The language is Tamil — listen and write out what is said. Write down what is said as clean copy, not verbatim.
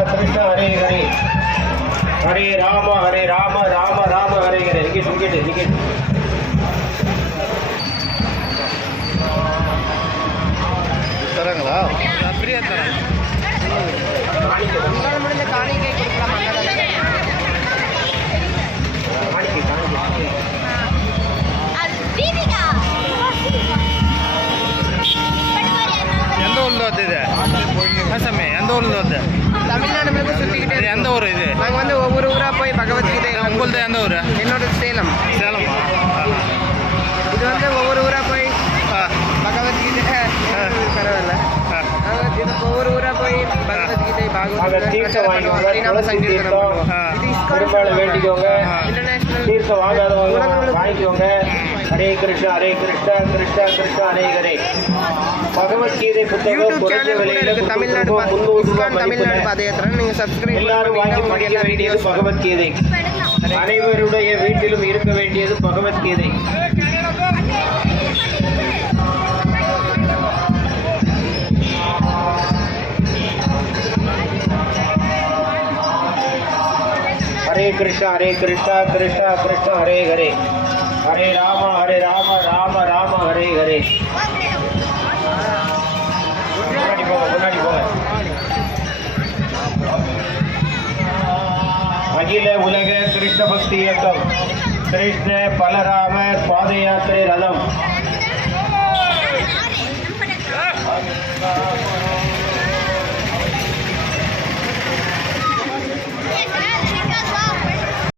कृष्ण हरे हरे हरे राम राम राम हरे हरे टिकट தரங்களா அப்படியே தரேன் முடிஞ்ச காணிக்கை எந்த ஊர்ல வந்து இது சாமி எந்த ஊர்ல வந்து தமிழ்நாடு முழுக்க சுற்றிக்கிட்டே எந்த ஊர் இது நாங்கள் வந்து ஒவ்வொரு ஊராக போய் பகவத்கீதை உங்களது எந்த ஊர் என்னோட சேலம் சேலமா இது வந்து ஒவ்வொரு ஊராக போய் பகவத்கீதை பரவாயில்ல இது ஒவ்வொரு ஊராக போய் பகவத்கீதை பாகவத சங்கீர்த்தனம் பெருமாளை வேண்டிக்கோங்க தீர்த்தம் வாங்காதவங்க வாங்கிக்கோங்க ஹரே கிருஷ்ணா கிருஷ்ணா கிருஷ்ணா ஹரே ஹரே பகவத்கீதை புத்தகம் குறைந்த விலையில தமிழ்நாடு பாதயாத்திரை நீங்க சப்ஸ்கிரைப் எல்லாரும் வாங்கி படிக்க வேண்டியது பகவத்கீதை அனைவருடைய வீட்டிலும் இருக்க வேண்டியது பகவத்கீதை हरे कृष्णा कृष्णा कृष्णा हरे हरे हरे राम राम राम हरे हरे मुन्नाடி போங்க அகில உலக கிருஷ்ண பக்தி இயக்கம் கிருஷ்ண பலராம பாத யாத்திரை ரதம்